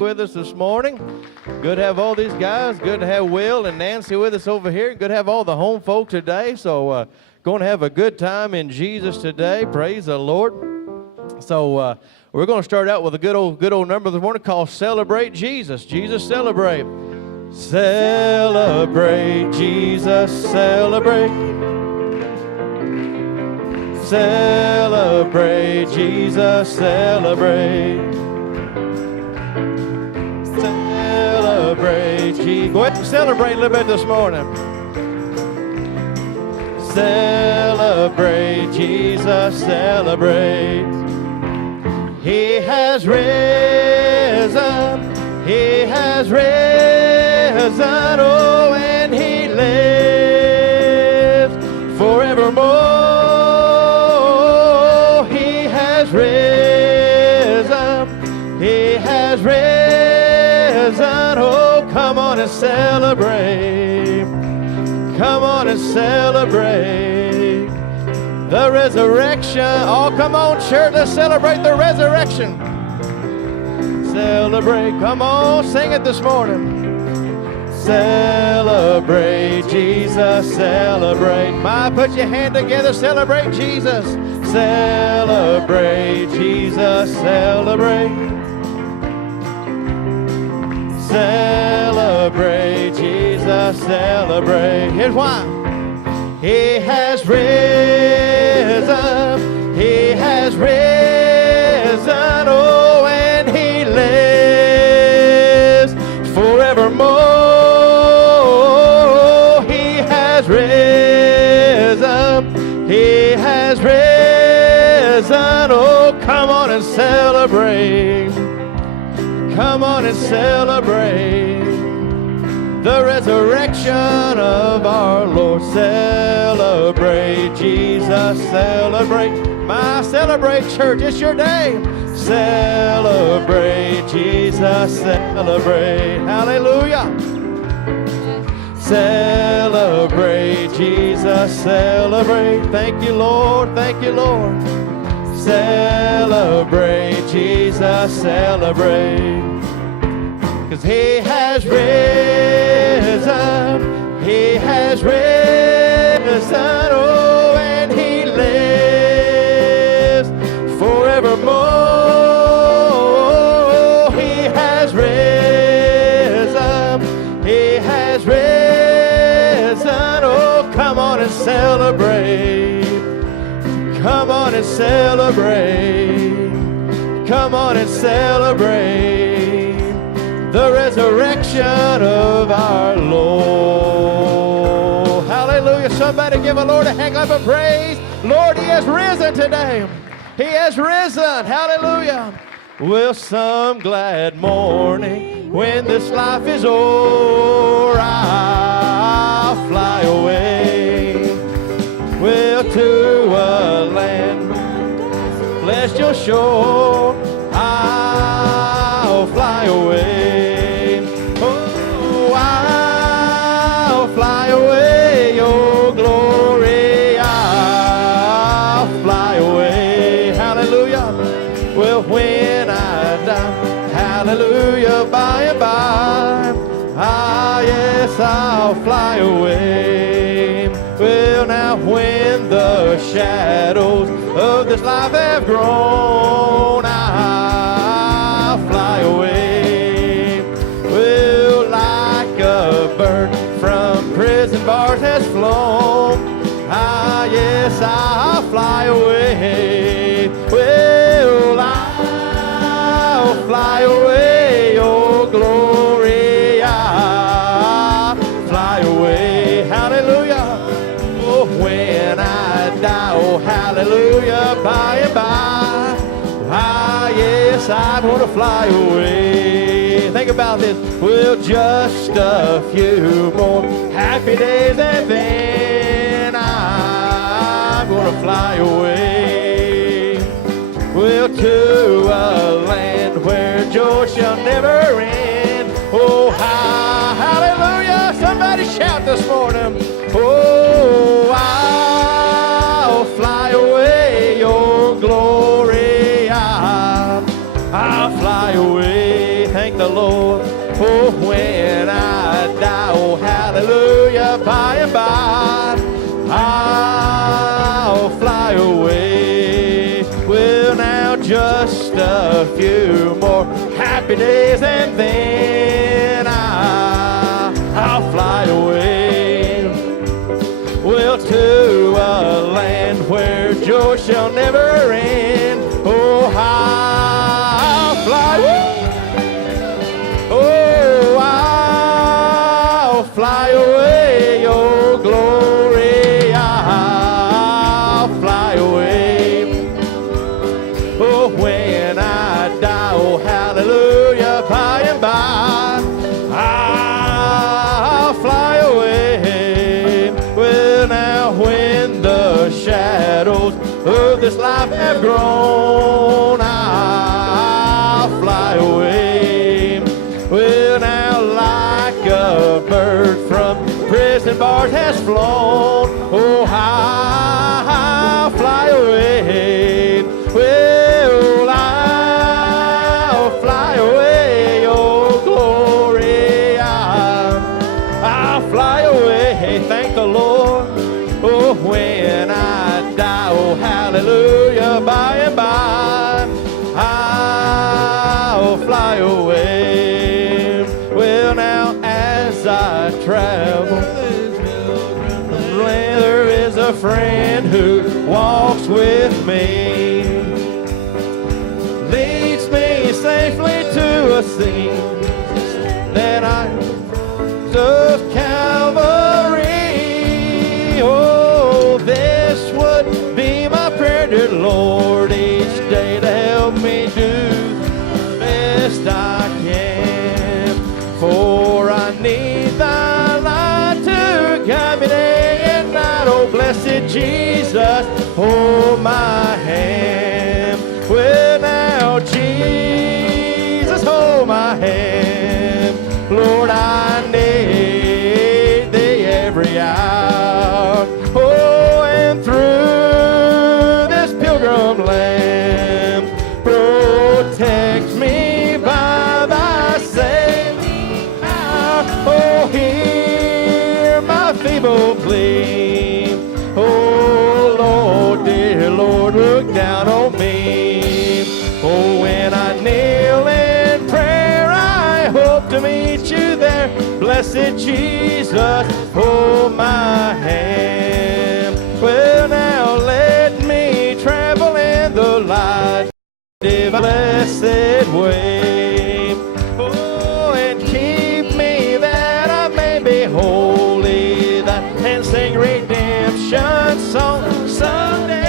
with us this morning. Good to have all these guys. Good to have Will and Nancy with us over here. Good to have all the home folk today. So going to have a good time in Jesus today. Praise the Lord. So we're going to start out with a good old number this morning called Celebrate Jesus. Jesus, celebrate. Celebrate Jesus, celebrate. Celebrate Jesus, celebrate. Celebrate Jesus. Go ahead and celebrate a little bit this morning. Celebrate Jesus, celebrate. He has risen. He has risen. Oh, and He lives forevermore. He has risen. He has risen. Oh, come on and celebrate. Come on and celebrate the resurrection. Oh, come on, church, let's celebrate the resurrection. Celebrate. Come on, sing it this morning. Celebrate Jesus, celebrate. My, put your hand together, celebrate Jesus. Celebrate Jesus, celebrate. Celebrate Jesus, celebrate. Here's why. He has risen. He has risen. Oh, and He lives forevermore. He has risen. He has risen. Oh, come on and celebrate. Come on and celebrate the resurrection of our Lord. Celebrate Jesus, celebrate. My, celebrate, church, it's your day. Celebrate Jesus, celebrate. Hallelujah. Celebrate Jesus, celebrate. Thank you, Lord. Thank you, Lord. Celebrate Jesus, celebrate. 'Cause He has risen. He has risen. Oh, and He lives forevermore. He has risen. He has risen. Oh, come on and celebrate. Come on and celebrate. Come on and celebrate the resurrection of our Lord. Hallelujah. Somebody give the Lord a hand clap of praise. Lord, He has risen today. He has risen. Hallelujah. Well, some glad morning when this life is o'er, I'll fly away. Well, to a land celestial shore, I'll fly away. Oh, I'll fly away. Oh, glory, I'll fly away. Hallelujah. Well, when I die, hallelujah, by and by, ah, yes, I'll fly away. Well, now when the shadows of this life have grown, I'll fly away. Well, like a bird from prison bars has flown, ah, yes, I'll fly away. Well, I'll fly away. Oh, glory, I'll fly away. Hallelujah. When I die, oh hallelujah, by and by, ah yes, I'm gonna fly away. Think about this. Well, just a few more happy days and then I'm gonna fly away. Well, to a land where joy shall never end. Oh, hallelujah. Somebody shout this morning. Oh, I'll fly away, your glory, I'll fly away. Thank thank the Lord. Oh, when I die, oh, hallelujah, by and by, I'll fly away. Well, now just a few more happy days and then I'll fly away. Well, to a land where joy shall never end. Oh, I'll fly away. Oh, I'll fly away. Oh, glory, I'll fly away. Oh, when I die, oh, hallelujah, by and by, I'll fly away. Well, now when the shadows of this life have grown, I'll fly away. Well, now like a bird from prison bars has flown, oh, I'll fly away. Well, I'll fly away, oh, glory, I'll fly away. Thank the Lord. Oh, when I die, oh, hallelujah, by and by, I'll fly away. Well, now as I travel, there is a friend who walks with me, leads me safely to a scene that I of Calvary. Oh, this would be my prayer, dear Lord, each day to help me do the best I can. For I need thy light to guide me day and night. Oh, blessed Jesus, hold my hand. Well, now, Jesus, hold my hand. Lord, I need thee every hour. Oh, and through this pilgrim land, protect me by thy saving power. Oh, hear my feeble plea. Oh, Lord, dear Lord, look down on me. Oh, when I kneel in prayer, I hope to meet you there. Blessed Jesus, hold my hand. Well, now let me travel in the light, blessed way. Oh, and keep me that I may be holy, that and sing redemption song someday.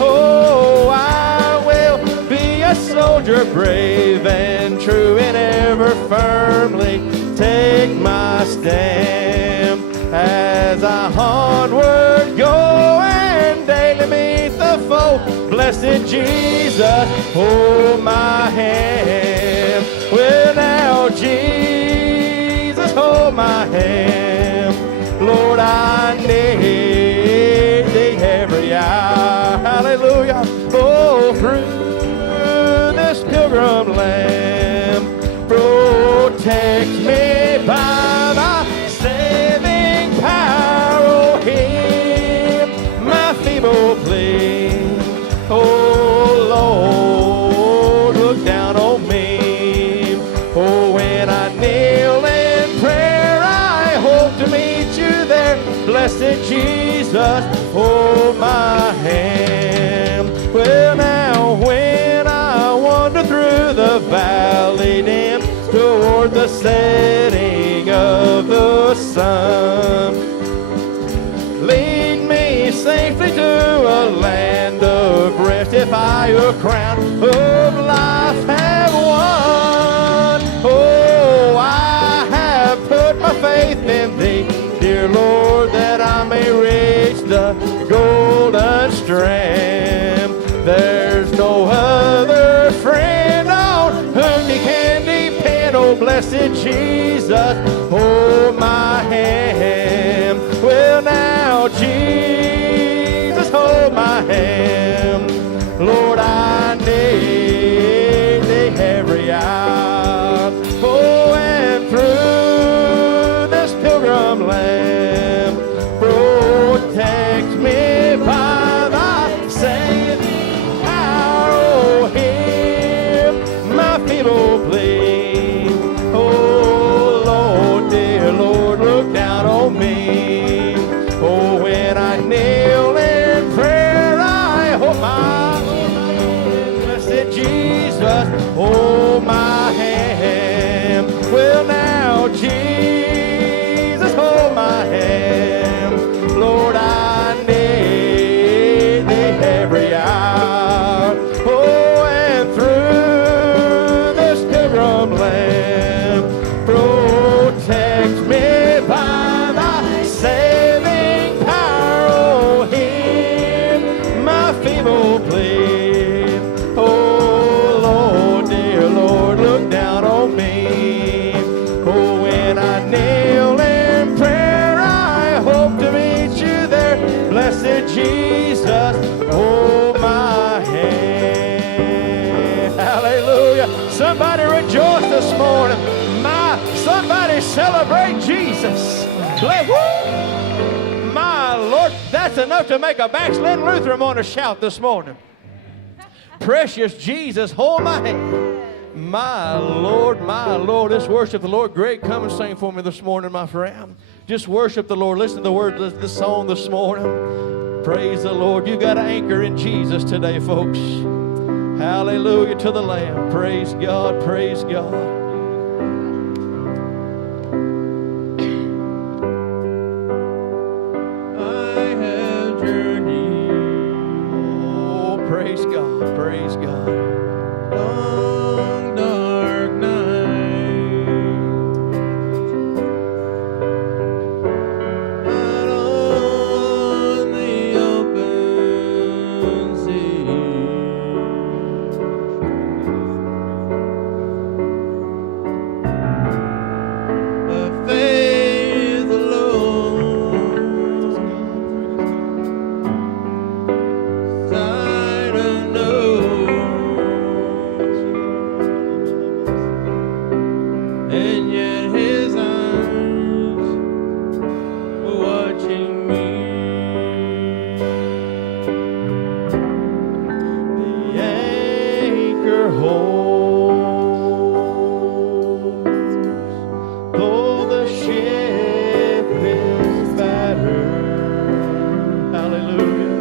Oh, I will be a soldier brave and true, and ever firmly take my stand as I onward go and daily meet the foe. Blessed Jesus, hold my hand. Well, now, Jesus, hold my hand. Lord, I need thee every hour. Hallelujah. Oh, through this pilgrim land, protect me by thy saving power. Oh, hear my feeble plea. Oh, Lord, look down on me. Oh, when I kneel in prayer, I hope to meet you there. Blessed Jesus, hold my hand. Well, now, when I wander through the valley dim toward the setting of the sun, lead me safely to a land of rest. If I a crown of life have won, oh, I have put my faith in thee, dear Lord, that I may reach the golden strand. There's no other friend on whom you can depend. Oh, blessed Jesus, hold my hand. Well, now, Jesus, hold my hand. Lord, I need thee every hour. Somebody rejoice this morning. Somebody celebrate Jesus. Woo! My Lord, that's enough to make a backslidden Lutheran want to shout this morning. Precious Jesus, hold my hand. My Lord, let's worship the Lord. Greg, come and sing for me this morning, my friend. Just worship the Lord. Listen to the words of this song this morning. Praise the Lord. You got to anchor in Jesus today, folks. Hallelujah to the Lamb. Praise God, praise God. Praise God, praise God. Long dark night, out on the open sea, by faith alone, sight unknown, and yet his eyes were watching me. The anchor holds, though the ship is battered. Hallelujah.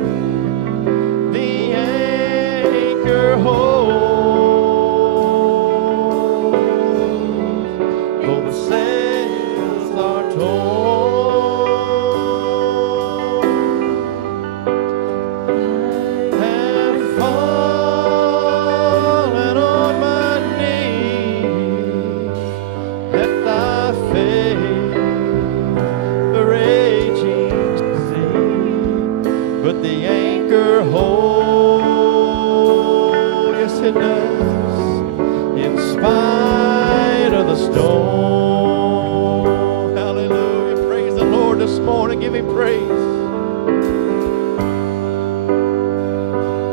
The anchor holds, though the sails are torn. Have fallen on my knees at thy feet, the raging sea, but the anchor holds, yes it does, in spite of the storm. Hallelujah, praise the Lord this morning, give him praise.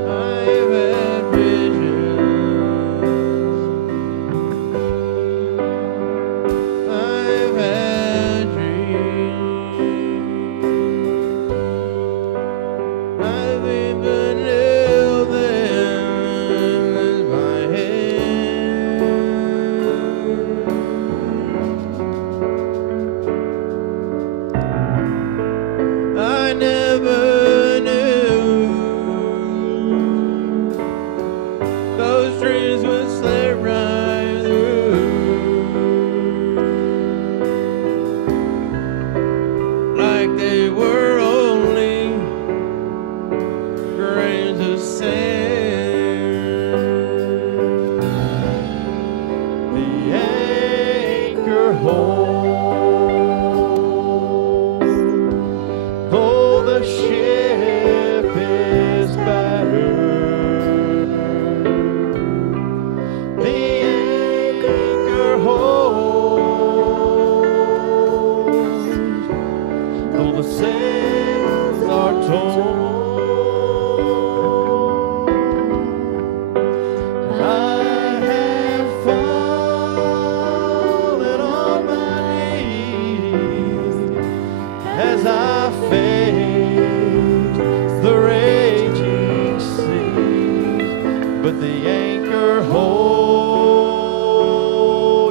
I've had visions, I've had dreams, I've even held them in my hand. I never knew those dreams would slip right through, like they were only grains of sand. The anchor holds, though the ship is battered. The anchor holds, though the sails are torn. I have fallen on my knees as I face the raging sea, but the anchor holds,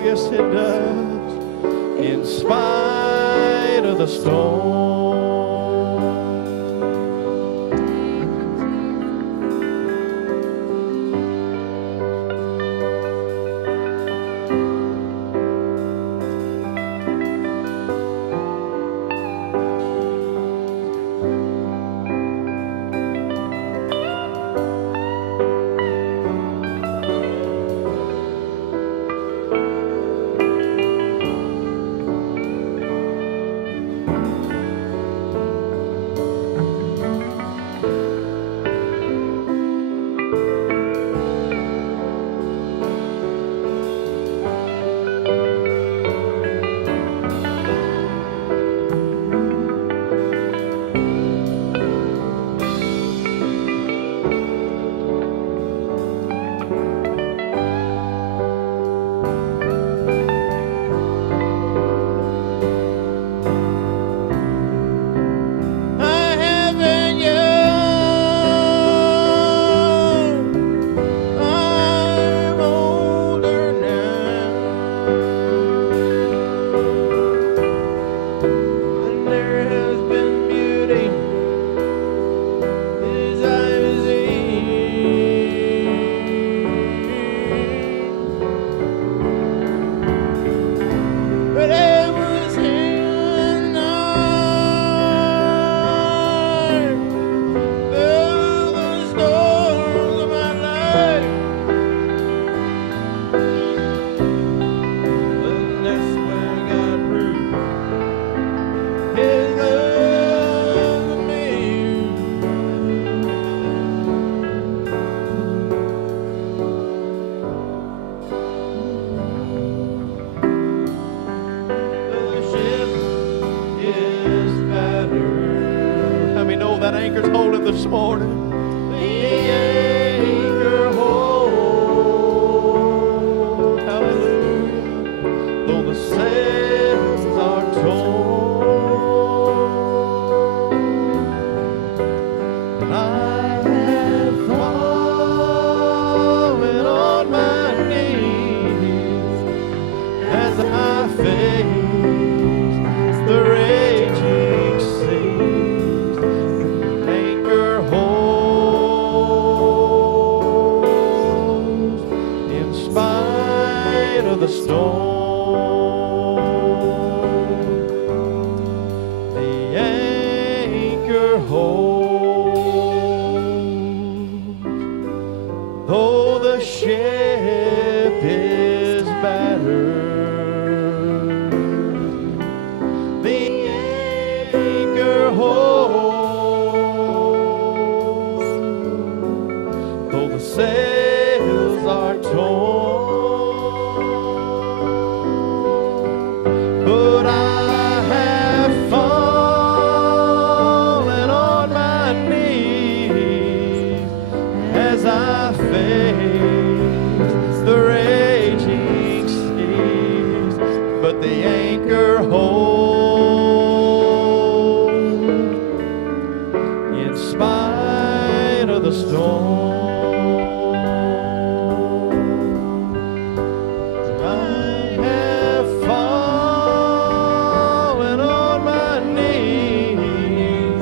yes it does, in spite of the storm. but I was hanging on through the storms of my life. But that's where God proved His love to me. The ship is battered. How many know that anchor's holding this morning? The anchor holds. Hallelujah. Though the sails are torn, and I have fallen on my knees as I face the raging seas. Anchor holds in spite of the storm. The anchor holds, though the ship is battered. The anchor holds, though the sails are torn. But I have fallen on my knees as I face the raging seas. But the anchor holds in spite of the storm. I have fallen on my knees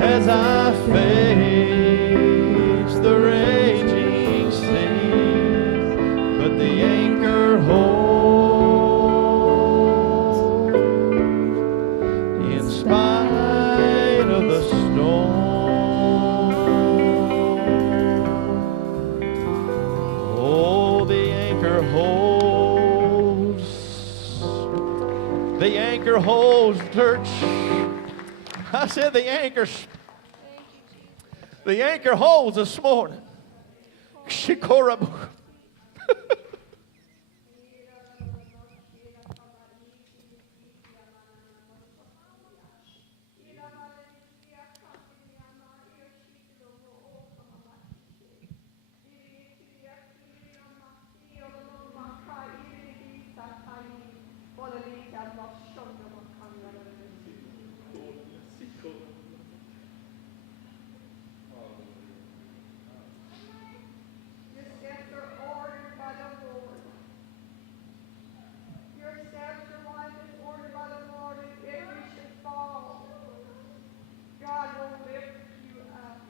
as I face the raging seas. But the anchor holds in spite of the storm. Oh, the anchor holds. The anchor holds, church. I said the anchor holds this morning. Shikorabu. Your steps are ordered by the Lord. Your steps, your life is ordered by the Lord. And if you should fall, God will lift you up.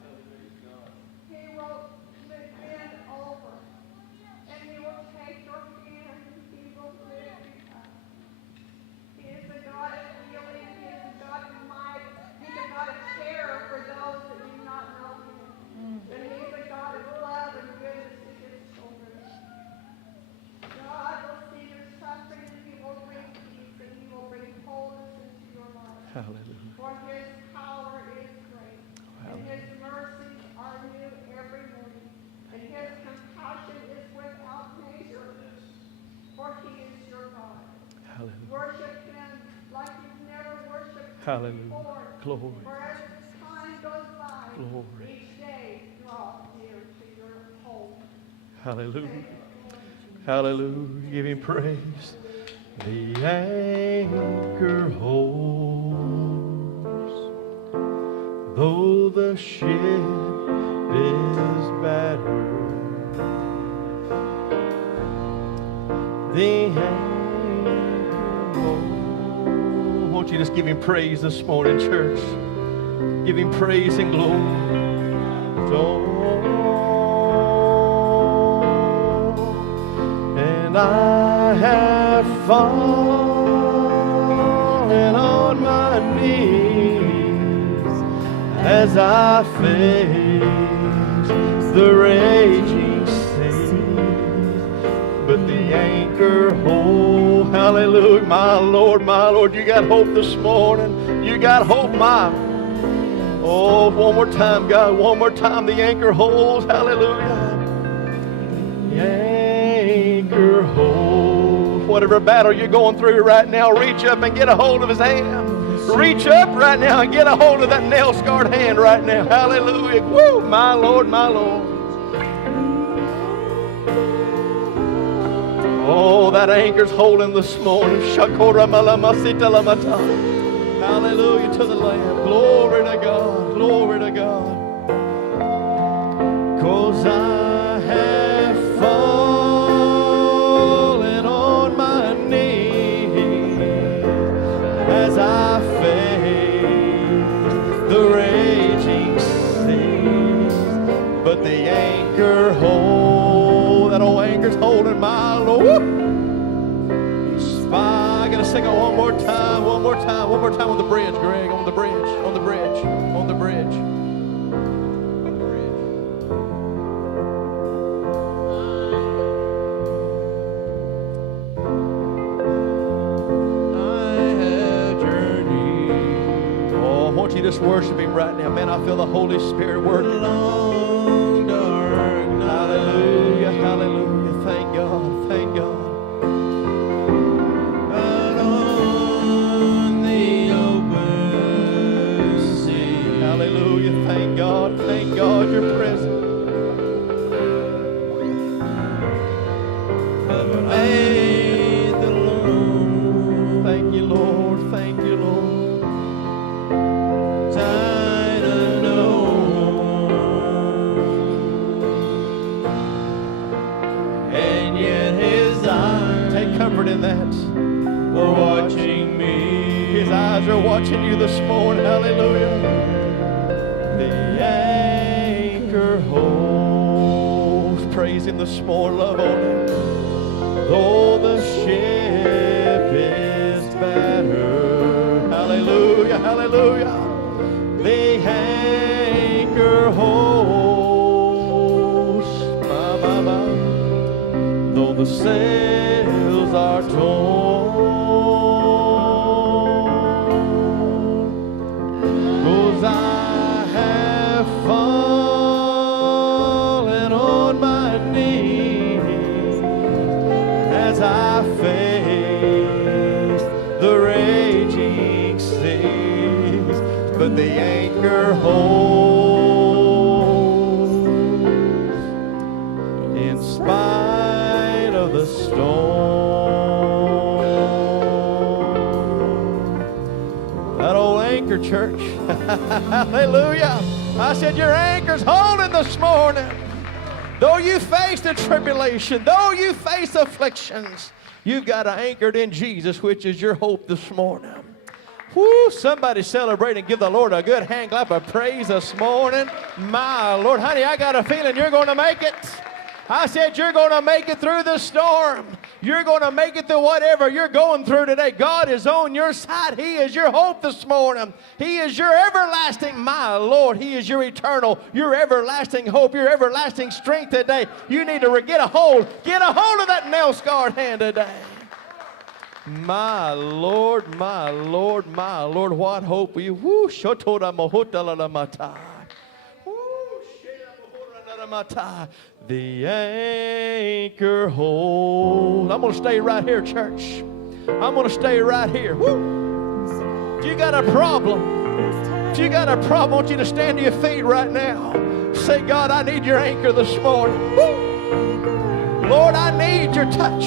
He will bend over, and He will take your hand, and He will lift you up. He is the God of healing. He is the God of might. He's the God of terror for those that do not know Him. And He's the God of love and goodness to His children. God will see your suffering, and He will bring peace, and He will bring wholeness into your life. Hallelujah. For His power is great, and His mercies are new every morning, and His compassion is without measure. For He is your God. Hallelujah. Worship Him like you've never worshipped Him Hallelujah. before. Glory. For as time goes by, Glory. each day draws near to your home. Hallelujah. Hallelujah. Give Him praise. The anchor holds, though the ship is battered. The anchor holds. Won't you just give Him praise this morning, church? Give Him praise and glory. And I have fallen and on my knees as I face the raging sea. But the anchor hold, hallelujah, my Lord, you got hope this morning. You got hope, my. Oh, one more time, God, one more time. The anchor holds, hallelujah. The anchor holds. Whatever battle you're going through right now, reach up and get a hold of his hand. Reach up right now and get a hold of that nail-scarred hand right now. Hallelujah. Woo, my Lord, my Lord. Oh, that anchor's holding this morning. Hallelujah to the Lamb. Glory to God. Glory to God. 'Cause I have fallen on my knees as I face the raging seas. But the anchor hold, that old anchor's holding my Lord. I gotta sing it one more time on the bridge, Greg, on the bridge. I have journeyed. Oh, won't you just worship him right now? Man, I feel the Holy Spirit working. Long dark night. Hallelujah, hallelujah. Thank God, thank God. Out on the open sea. Hallelujah, thank God you're present. But faith alone. Thank you, Lord, thank you, Lord. Tide unknown. And yet his eyes Take comfort in that. were watching me. His eyes are watching you this morning. Hallelujah. The anchor holds. Praise him this morning. Love on him. Though the ship is battered. Hallelujah. Hallelujah. The anchor holds. My. Though the sails are torn. 'Cause I have fallen on my knees as I face the raging seas. But the anchor holds in spite of the storm. That old anchor, church. Hallelujah. I said your anchor's holding this morning. Though you face the tribulation, though you face afflictions, you've got anchored in Jesus, which is your hope this morning. Woo, somebody celebrate and give the Lord a good hand clap of praise this morning. My Lord, honey, I got a feeling you're going to make it. I said you're going to make it through the storm. You're going to make it through whatever you're going through today. God is on your side. He is your hope this morning. He is your everlasting, my Lord. He is your eternal, your everlasting hope, your everlasting strength today. You need to get a hold of that nail-scarred hand today. My Lord, my Lord, my Lord, what hope we. Woo, shotora mohota la mata. Woo, shela mohora la mata. The anchor hold. I'm going to stay right here, church. I'm going to stay right here. Woo. If you got a problem, I want you to stand to your feet right now. Say, God, I need your anchor this morning. Woo. Lord, I need your touch.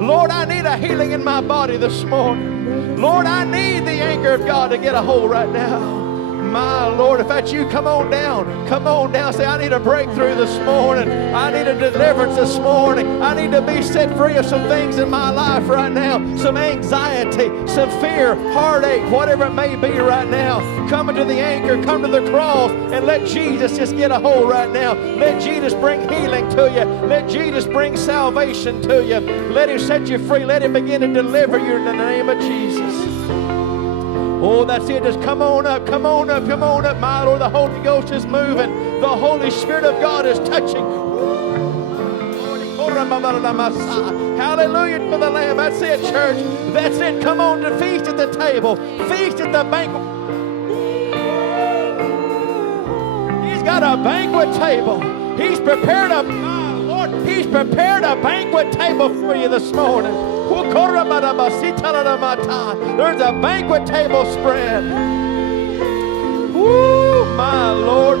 Lord, I need a healing in my body this morning. Lord, I need the anchor of God to get a hold right now. My Lord, if that's you, come on down. Come on down. Say, I need a breakthrough this morning. I need a deliverance this morning. I need to be set free of some things in my life right now. Some anxiety, some fear, heartache, whatever it may be right now. Come into the anchor, come to the cross, and let Jesus just get a hold right now. Let Jesus bring healing to you. Let Jesus bring salvation to you. Let him set you free. Let him begin to deliver you in the name of Jesus. Oh, that's it. Just come on up, come on up, come on up, my Lord. The Holy Ghost is moving. The Holy Spirit of God is touching. Hallelujah to the Lamb. That's it, church. That's it. Come on to feast at the table. Feast at the banquet. He's got a banquet table. He's prepared a, Lord, He's prepared a banquet table for you this morning. There's a banquet table spread. Woo, my Lord,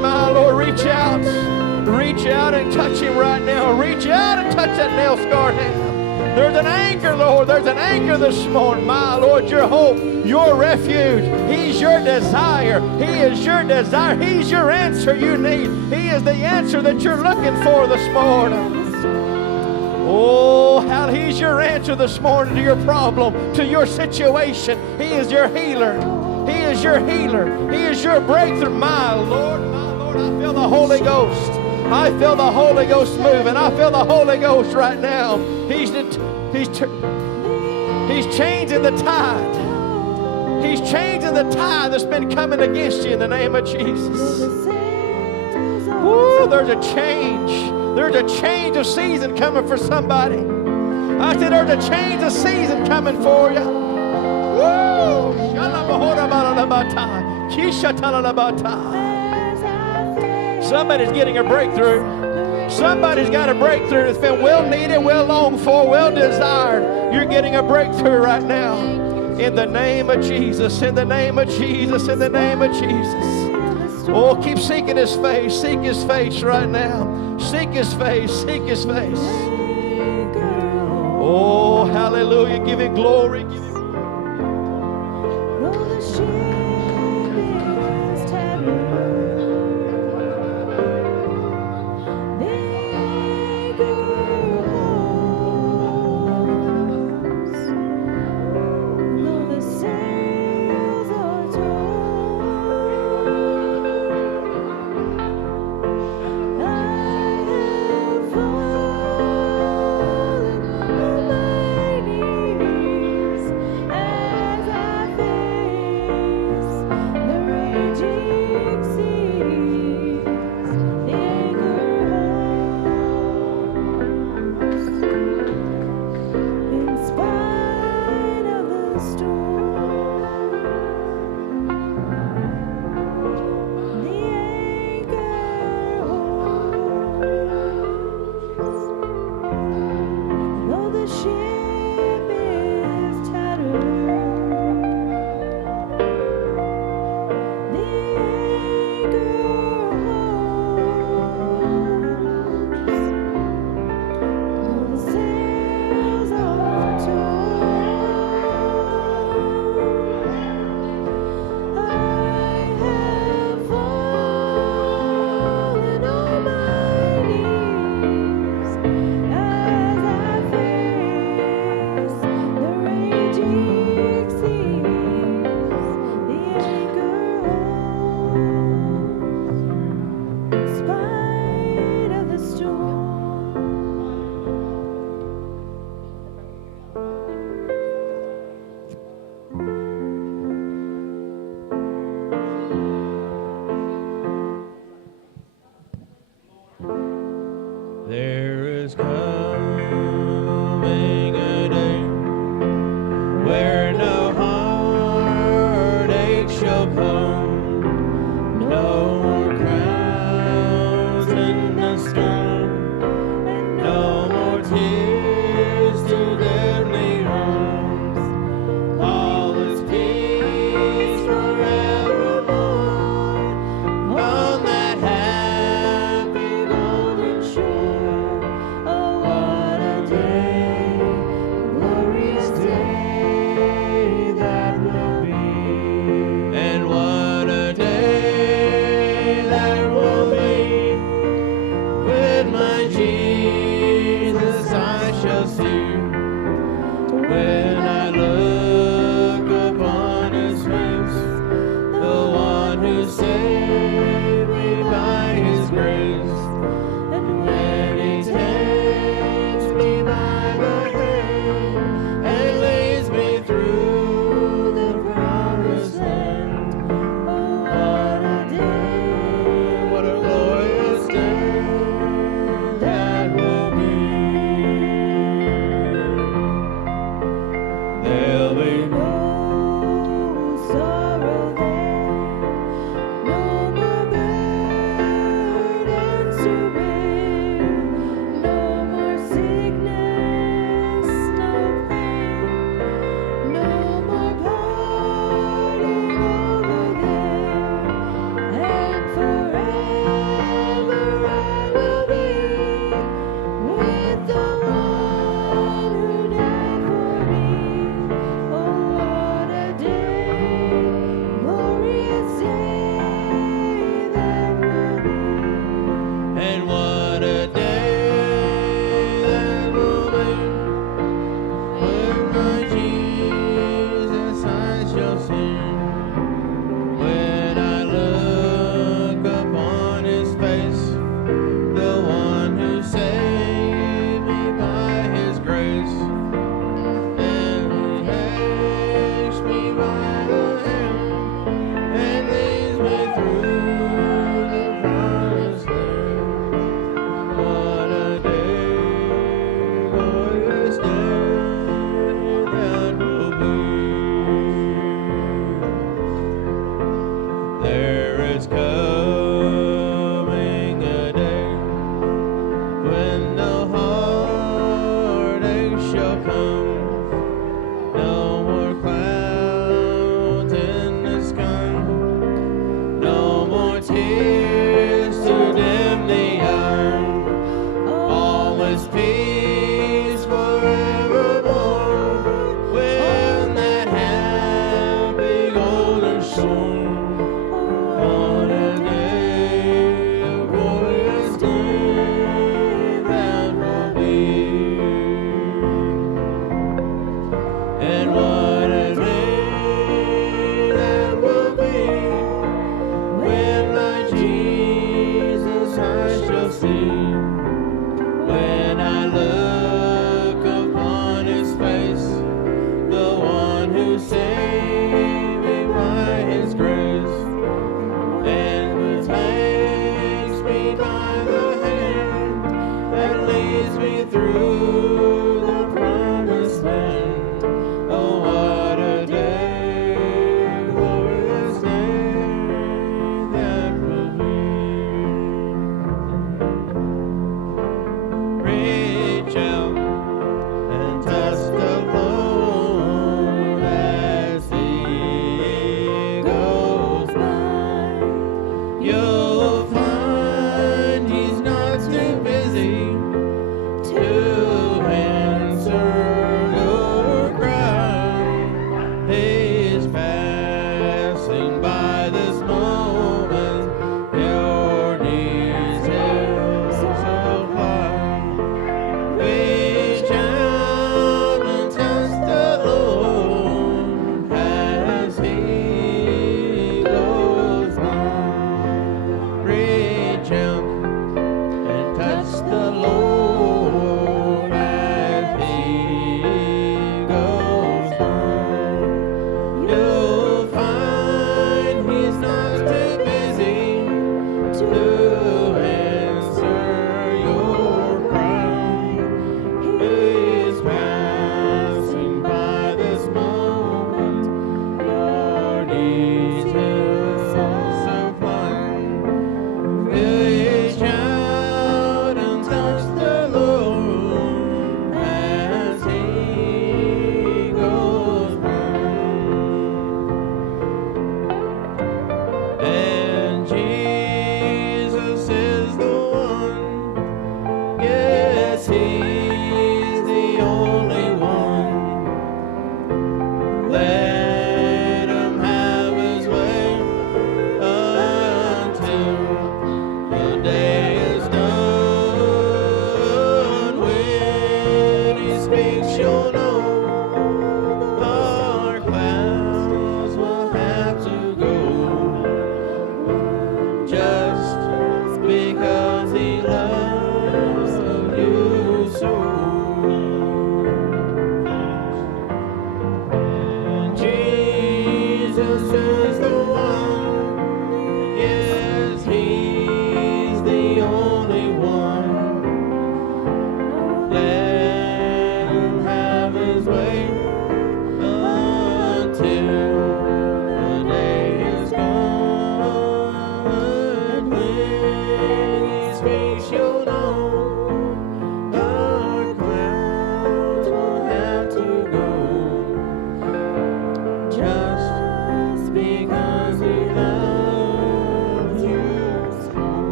reach out. Reach out and touch Him right now. Reach out and touch that nail-scarred hand. There's an anchor, Lord. There's an anchor this morning. My Lord, your hope, your refuge. He's your desire. He is your desire. He's your answer you need. He is the answer that you're looking for this morning. Oh, how He's your answer this morning to your problem, to your situation. He is your healer. He is your healer. He is your breakthrough. My Lord, I feel the Holy Ghost. I feel the Holy Ghost moving. I feel the Holy Ghost right now. He's changing the tide. He's changing the tide that's been coming against you in the name of Jesus. Woo, there's a change. There's a change of season coming for somebody. I said there's a change of season coming for you. Woo! Somebody's getting a breakthrough. Somebody's got a breakthrough. It's been well needed, well longed for, well desired. You're getting a breakthrough right now. In the name of Jesus, in the name of Jesus, in the name of Jesus. Oh, keep seeking His face. Seek His face right now. Seek His face. Seek His face. Oh, hallelujah. Give Him glory. Give Him and leads me through the promised land. There'll be no sorrow there, no more burdens to bear, no more sickness, no pain, no more parting over there, and forever I will be with the one who died for me. Oh, what a day, glorious day that will be. And what a day that will be when my Jesus I shall see. When I look upon his face, the one who saved me by his grace, and he takes me by the hand and leads me through the promised land. What a day, glorious day that will be. There is coming a day when no heartache shall come, no more clouds in the sky, no more tears to dim the eye. All is peace forevermore when that happy golden shore. What a day, a glorious day that will be. And what a day that will be when my Jesus I shall see. When I look upon his face, the one who saved me by his grace, and who takes me by the hand and leads me through the promised land. Oh, what a day, glorious day that will be. Reach out and touch the Lord as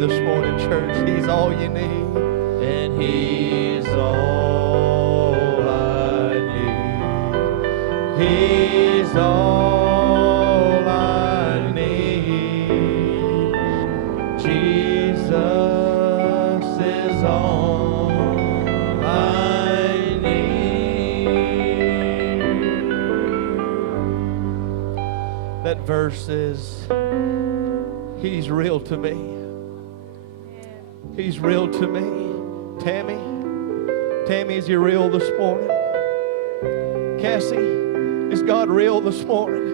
this morning, church. He's all you need. And He's all I need. He's all I need. Jesus is all I need. That verse is, He's real to me. He's real to me. Tammy, is He real this morning? Cassie, is God real this morning?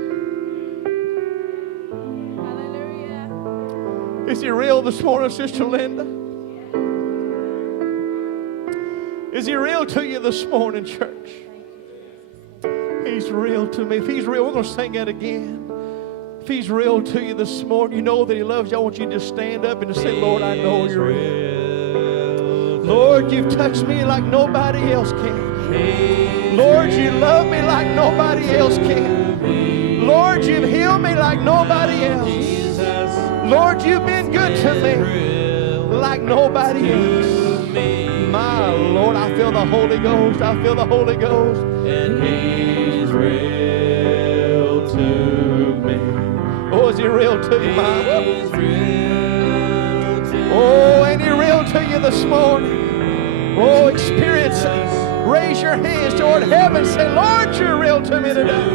Hallelujah. Is He real this morning, Sister Linda? Is He real to you this morning, church? He's real to me. If He's real, we're going to sing that again. If He's real to you this morning, you know that He loves you. I want you to just stand up and just say, Lord, I know You're real. Lord, You've touched me like nobody else can. Lord, You love me like nobody else can. Lord, You've healed me like nobody else. Lord, You've been good to me like nobody else. My Lord, I feel the Holy Ghost. I feel the Holy Ghost. And He's real to me. Oh, is He real to you, Mom? He's real to Oh, ain't He real to you this morning? Oh, experience it. Raise your hands toward heaven. Say, Lord, You're real to me today.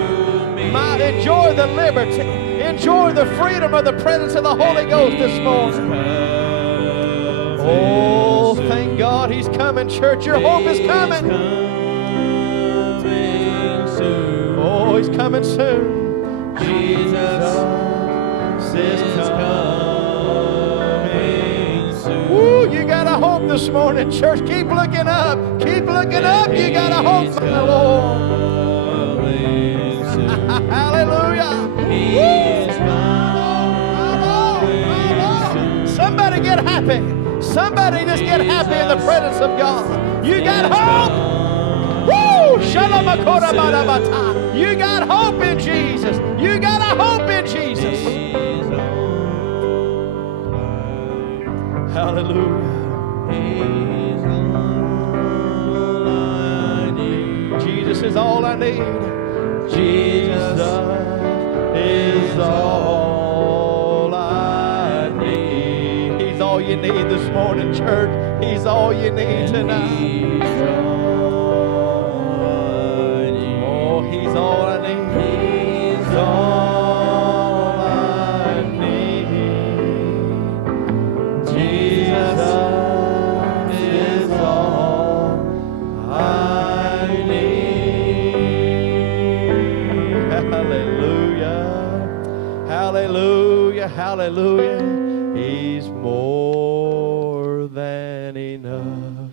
My, enjoy the liberty. Enjoy the freedom of the presence of the Holy Ghost this morning. Oh, thank God He's coming, church. Your hope is coming. Oh, He's coming soon. Jesus is coming soon. Woo, you got a hope this morning, church. Keep looking up. Keep looking up. You got a hope, my Lord. Hallelujah. He's Woo. Somebody get happy. Somebody just get happy in the presence of God. You got hope. Woo! Shalamakorabata. You got hope in Jesus. You got a hope in Jesus. Hallelujah. Jesus is all I need. Jesus is all I need. He's all you need this morning, church. He's all you need tonight. Oh, He's all I need. He's all I need. Jesus is all I need. Hallelujah. Hallelujah. Hallelujah. He's more than enough.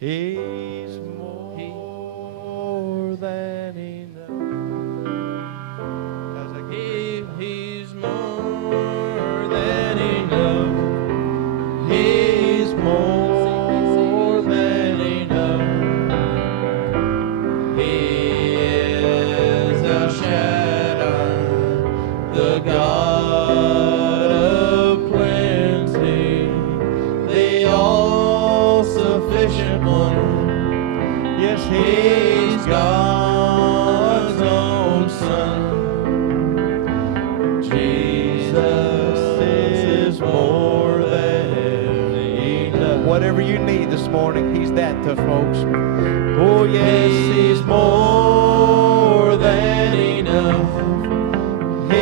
He's more than enough. How's that go? He's more than enough. He's more than enough. He is El Shaddai, the God of plenty, the all-sufficient one. Yes, He's God's own Son. Jesus is more than enough. whatever you need this morning, He's that to folks. Oh, yes, He's more than enough. He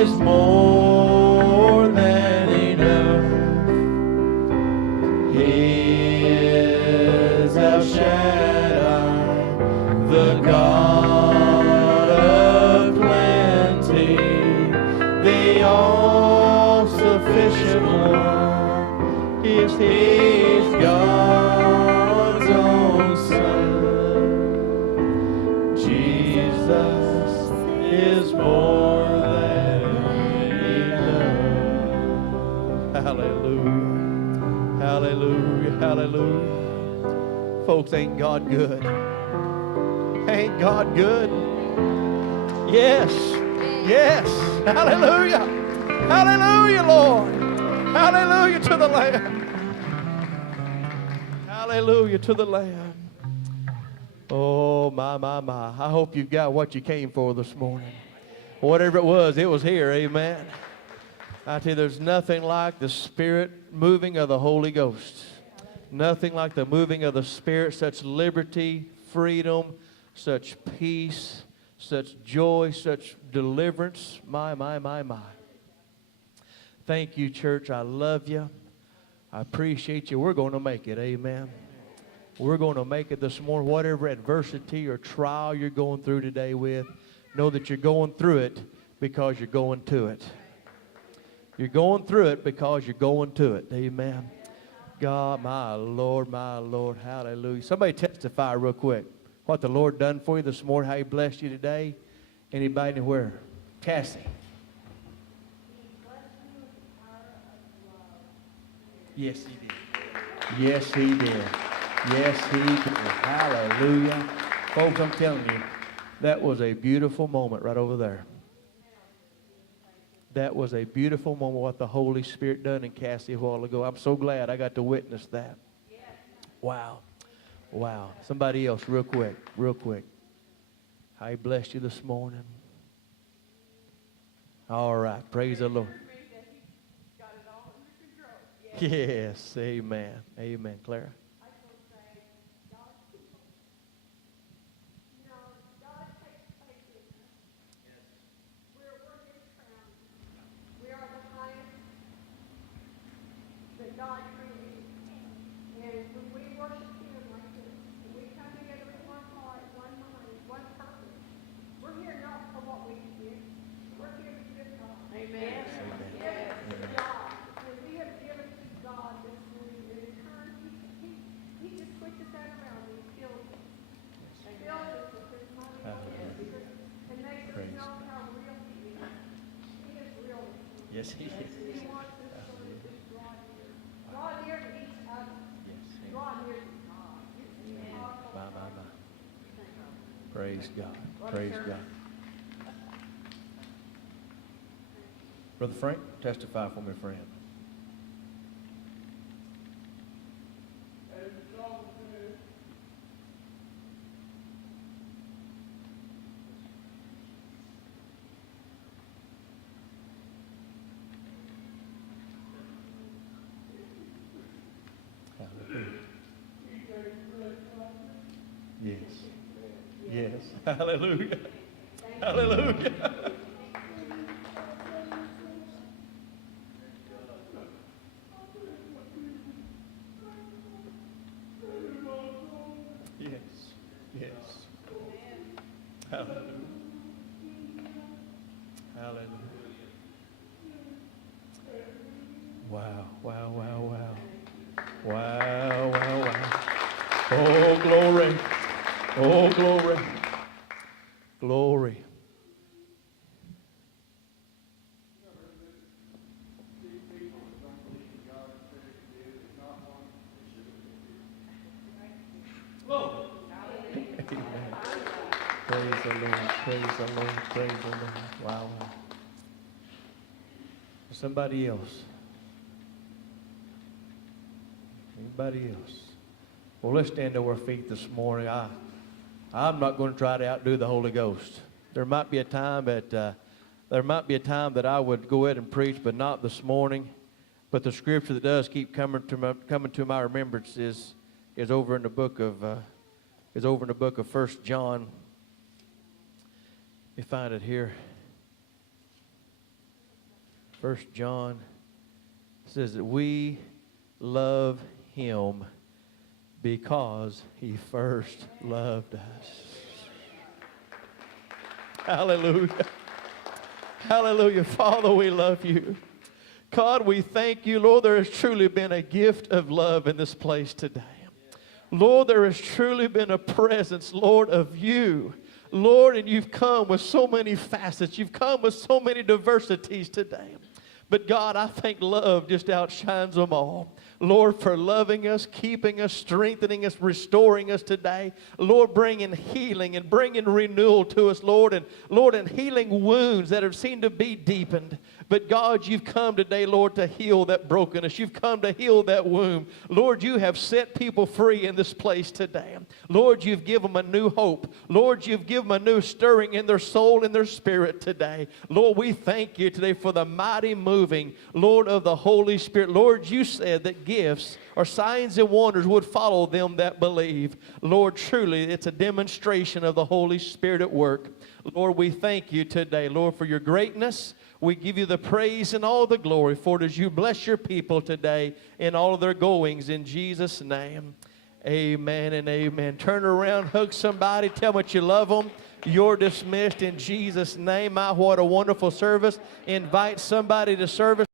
is more than enough. He is El Shaddai, the God of plenty, the all-sufficient one. He's God's own Son. Jesus is more than enough. Hallelujah. Hallelujah. Hallelujah. Folks, ain't God good? Ain't God good? Yes. Yes. Hallelujah. Hallelujah, Lord. Hallelujah to the Lamb. Hallelujah to the Lamb. Oh, my, my, my. I hope you've got what you came for this morning. Whatever it was here. Amen. I tell you, there's nothing like the Spirit moving of the Holy Ghost. Nothing like the moving of the Spirit. Such liberty, freedom, such peace, such joy, such deliverance. My, my, my, my. Thank you, church. I love you. I appreciate you. We're going to make it. Amen. We're going to make it this morning. Whatever adversity or trial you're going through today with, know that you're going through it because you're going to it. You're going through it because you're going to it. Amen. God, my Lord, hallelujah. Somebody testify real quick what the Lord done for you this morning, how He blessed you today. Anybody anywhere? Cassie. Yes, He did. Yes, He did. Yes, He did. Hallelujah. Folks, I'm telling you, that was a beautiful moment right over there. That was a beautiful moment what the Holy Spirit done in Cassie a while ago. I'm so glad I got to witness that. Wow. Wow. Somebody else real quick. How He blessed you this morning. All right. Praise the Lord. Yes. Amen. Amen. Clara. God created. And when we worship Him like this, when we come together with one heart, one mind, one purpose, we're here not for what we can get. We're here to give God. Amen. Yes. God. And we have given to God this morning. And in turn, He just switches that around and fills us. Fills us with His mighty Holy Spirit. And makes us know how real He is. He is real. Yes, He is. He wants us to draw near. Draw near to each other. Yes. Draw near to God. My. Praise God. Praise God. Brother Frank, testify for me, friend. Yes. Yes. Hallelujah. Hallelujah. Yes. Yes. Hallelujah. Hallelujah. Wow. Wow, wow, wow. Wow, wow, wow. Oh, glory. Oh, glory. Glory. Praise the Lord. Praise the Lord. Praise the Lord. Wow. Somebody else. Anybody else? Well, let's stand to our feet this morning. I'm not going to try to outdo the Holy Ghost. There might be a time that I would go ahead and preach, but not this morning. But the scripture that does keep coming to my remembrance is over in the book of 1 John. Let me find it here. 1 John says that we love Him because He first loved us. Hallelujah. Hallelujah. Father, we love You. God, we thank You. Lord, there has truly been a gift of love in this place today. Lord, there has truly been a presence, Lord, of You. Lord, and You've come with so many facets. You've come with so many diversities today. But God, I think love just outshines them all. Lord, for loving us, keeping us, strengthening us, restoring us today. Lord, bringing healing and bringing renewal to us, Lord, and healing wounds that have seemed to be deepened. But God, you've come today, Lord, to heal that brokenness. You've come to heal that wound. Lord, you have set people free in this place today. Lord, you've given them a new hope. Lord, you've given them a new stirring in their soul and their spirit today. Lord, we thank you today for the mighty moving, Lord, of the Holy Spirit. Lord, you said that gifts or signs and wonders would follow them that believe. Lord, truly, it's a demonstration of the Holy Spirit at work. Lord, we thank you today, Lord, for your greatness. We give you the praise and all the glory for it as you bless your people today in all of their goings in Jesus' name. Amen and amen. Turn around, hug somebody, tell them that you love them. You're dismissed in Jesus' name. My, what a wonderful service. Invite somebody to service.